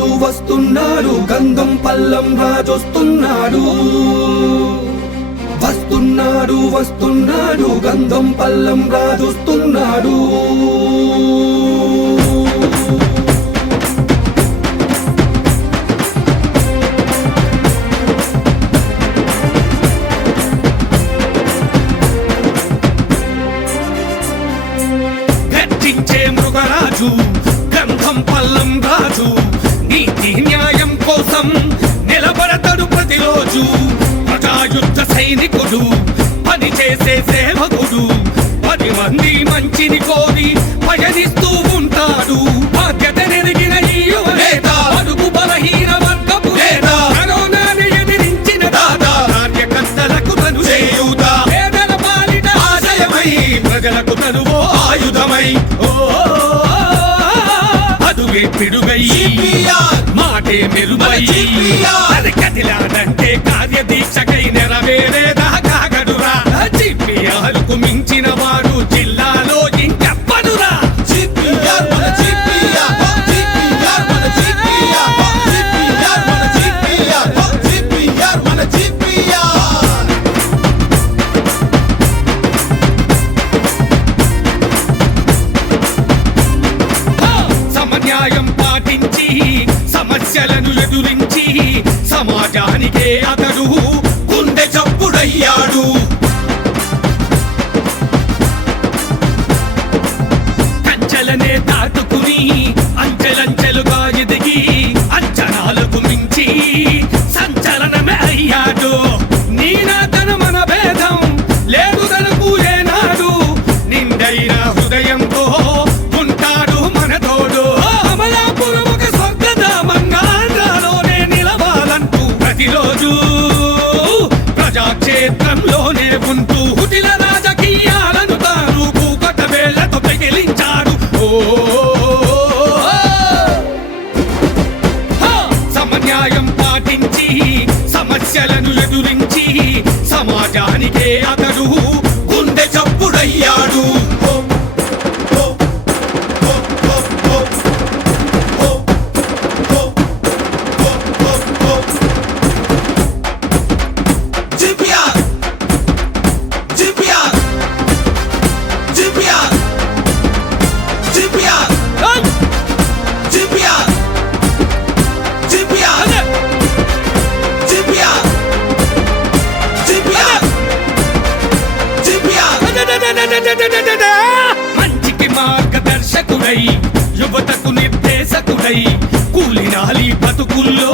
వస్తున్నాడు వస్తున్నాడు గంగం పల్లం రాజొస్తున్నాడు. వస్తున్నాడు వస్తున్నాడు గంధం పల్లం రాజొస్తున్నాడు. సైనికుడు పని చేసే సేవకుడు. పది మంది మంచిని కోరి పయనిస్తూ ఉంటాడు. బాధ్యత నెరిగిన ఈ యువనేత అడుగు బలహీన వర్గపు నేత. కరోనాని ఎదిరించిన దాత. కార్యకర్తలకు తను చేయూత. పేదల పాలిట ఆశయమై ప్రజలకు తనువో ఆయుధమై. ఓ అదుగే పిడుగై. మాటే మెరుగై జిపిఆర్కు మించిన వాడు జిల్లాలో ఇంకెవ్వడురా సమన్యాయం పాటించి సమస్యలను ఎదురించి సమాజానికే ఎదిగి అంచనాలకు మించి సంచలనమే అయ్యాడు. నీనాతన మన భేదం లేదు తనకు ఏనాడు. నిండైన హృదయంతో ఉంటాడు మన తోడు. అమలాపురం ఒక స్వర్గధామంగా ఆంధ్రాలోనే నిలవాలంటూ ప్రతిరోజు ప్రజాక్షేత్రంలోనే ఉంటూ కుటిల పాటించి సమస్యలను ఎదురించి సమాజానికే అతడు గుండె చప్పుడయ్యా. బతుకుల్లో